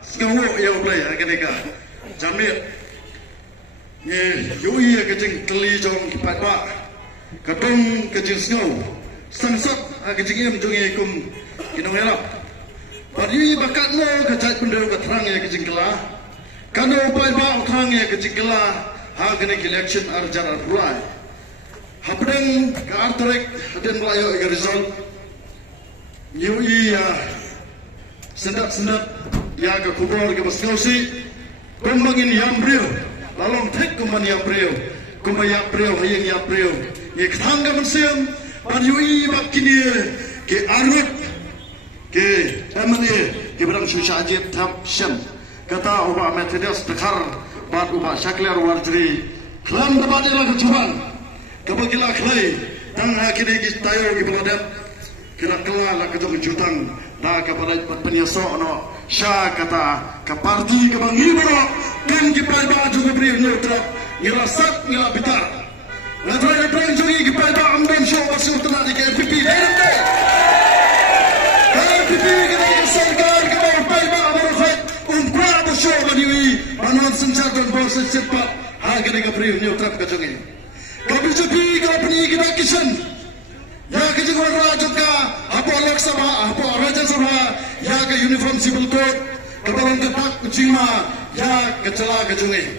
Sekarang yang boleh agak jamir, ye yui agak teli jong kipat ba, kadang kejeng snow, sangsat agak em jong kum kinong elap. Bari bakat no kejat benda keterang ya kejeng kelah, kano upai ba terang ya kejeng kelah, agak election arjar arulai. Hapdeng ke artrek dan melayu agak result, yui sendat ya ke kubur ke basngausi kumbangin yang brio lalong tek kumban yang brio kumbaya brio hayang yang brio ye khanga mensiam pan yui bakini ke arut ke amane ke berang susajit thap shem kata uba metodius dekhar bat uba shakler warjri klan dabadela kecuban kabagila khlai tang hakine ki tayo ibladat kila kala la kejong jutang da kepada penyesok no sya kata ke parti ke bangi bro kan ki palba juga beri neutral ngira sat ngira bitar ngadra plan juga ki palba amben show masuk tena di KPP KPP kita sarkar ke palba berfat umpra show bani manon senjata dan bos cepat harga ke beri neutral ke jongi KPP ke apni kita kisan ya kejuan raja ka apa Lok Sabha apa Raja Sabha ya ke uniform civil code kebalan ketak kucingma ya kecela kejungi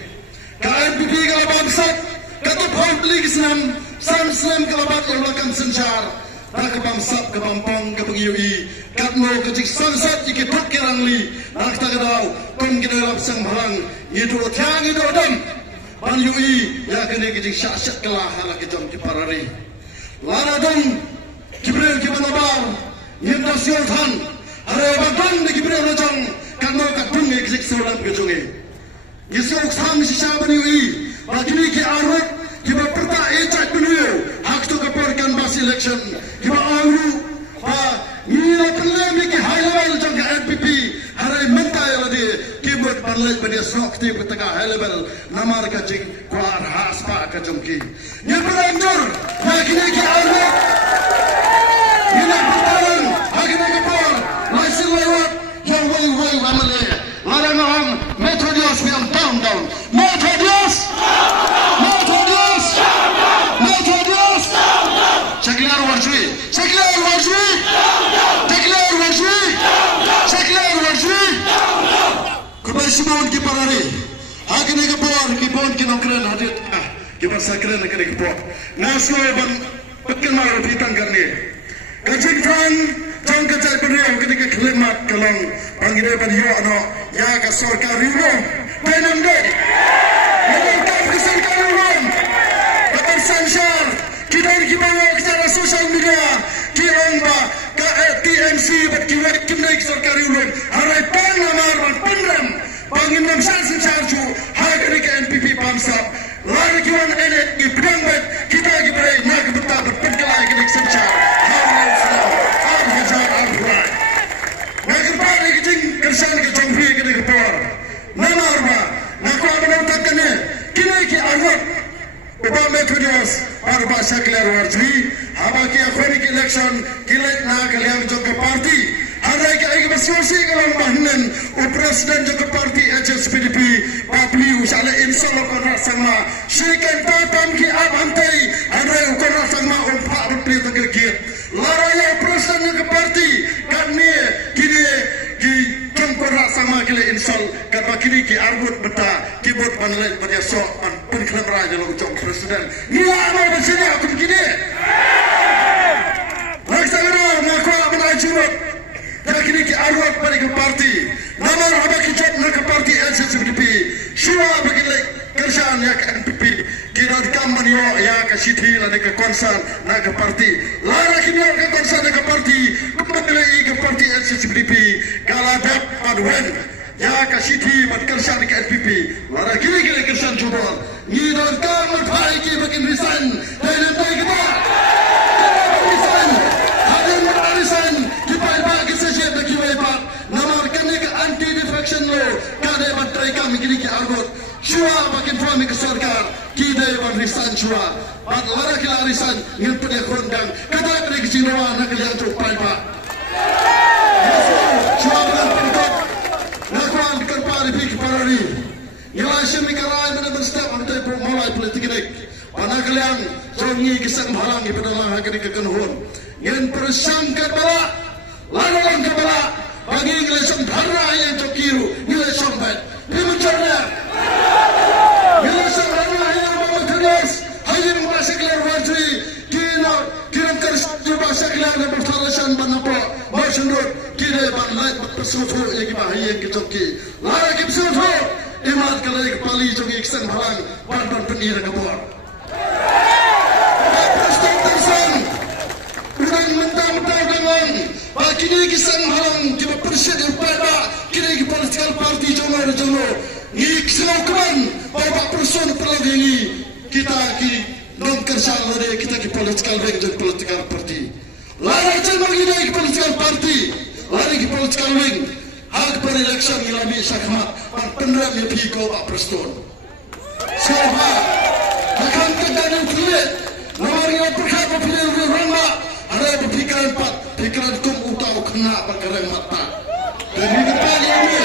KPP kalau bangsat kata publik Islam Islam kalau bat ulakan sencar tak kebangsat kebampang kepengiui katmo kecik sangsat jika tak kirangli nak tak kedau kon kita dalam sang barang itu tiang itu adam pan yui ya kene kecik syak kelah ala kejam kiparari Laradong Jibril Kibanabar Nyenda Sioltan Hare Badang di Jibril Rajang Kano Kadung Eksik Solam Kejungi Yesok Sang Sisha Baniwi Bagini Ki Arut Kiba Perta Ecak Benuyo Hak tu keporkan bas election Kiba Auru Nila Pelemi Ki High Level Jangka NPP Hare Mentai Ladi Kibut Parlet Bani Sok Ti Petaka High Level Namar Kajing Kuar Haspa Kajungki Nyebran Nur Bagini Ki Arut Nila Pertarang Bagini Kepor Laisil lewat Yang way Ramale Larang orang Metodios yang down Metodios Seklar Warjwi Kubai Simon Kiparari Hakini Kepor Kipon Kinokren Hadit Kipar Sakren Hakini Kepor Nasko Bang Pekin Maru Pitang Karni Kajik Tan Jom Kajak Beriau Ketika Kelimat Kelang Panggil Beriau Ano Ya Kasor Kariunom Tenam Day Menangkap Kesar Kariunom Bapak Sansyar Kita dikibawa secara sosial media Kirang ba TMC Berkiwet Kimnaik Kesar Kariunom Harai Pang Lamar Penram Pangin Namsar Sansyarju Harga ke NPP Pamsap Lari Kiwan Enet Di Pedang Bet Kita Gibrei Nak Betah Berpengkelai Kedik Sansyar Harga Islam Al-Hajar Al-Hurai Nak Kepar Kejing Kersan Kejongfi Kedik Kepar Nama Arba Nak Kuat Menautakkannya Kini Ki Arwad Upah Metodios Arba Syaklar Warjwi Habaki Akhonik Election Kilat Nak Kaliang Jogja Parti Harai ke aiki bersuasi kalau bahnen Presiden Jogja Parti HSPDP Papli Usala Insya-Allah konak sama Syikan Tatam Ki Abantai Harai konak sama Umpak Berpilih Tegegit Laraya Presiden Jogja Parti Kami Kini Ki Jongkorak sama Kila Insal Kata kini Ki Arbut Beta Kibut Panlet Penyesok Penklam Raja Lojong Presiden Nia Amal Bersini Aku begini Laksanakan Makwa Menajurut Kini Ki Arwat pada ke parti Nama Abah Kijab nak ke parti LCCPDP Syua bagi kerjaan ya ke NPP Kita dikaman ya ke Siti Lada ke konsan nak ke parti Lara kini ke konsan nak ke parti Kembali ke parti LCCPDP Kaladat Adwen Ya ke Siti mat kerjaan ke NPP Lara kini kerjaan jubal Ni dan kamu baiki bagian resign Dan nanti kita resign Hadir mat resign anti-defection law kada batrai kami kini ki argot shua bakin fami ke sarkar kida ban risan shua bat lara kila risan ngil pede khondang kada pede ki sinowa nak liang tu pai ba shua ban pengkot nakwan Arifik Parari. Nilai semikarai mana berstak mantai mulai politik ini. Panak liang jongi kisang halang ipada lang hakari kekenhun. Yang persangkat bala, lalang kebala. Bagi nilai sembara yang cokiru, nilai sombet. Dimencarnya. Nilai sembara yang memekeras. Hanya masih kelar wajri. Kiram keris bahasa kelar dan bertalasan banapa. Maksudnya kira banglai berpesuatu yang kibahaya yang kecoki. Lara kibsuatu. Iman kalai kepali jongi kisang halang. Bantuan penira kebuat. Presiden tersan. Udang mentang-mentang dengan. Kini kisang halang kita presiden pada. Kini political party jono. Ni kesemukan. Bapak person perlagi kita ki non kersal lade kita ki political wing dan political party. Lara jangan lagi ki political party. Lari ki political wing. Hak per election ilami sakmat. Penram ya piko Pak Preston. Siapa? Akan terjadi kulit. Nomor yang berkata pilih rama. Ada pikiran pat, pikiran kum utau kena perkara mata. Dan di depan ini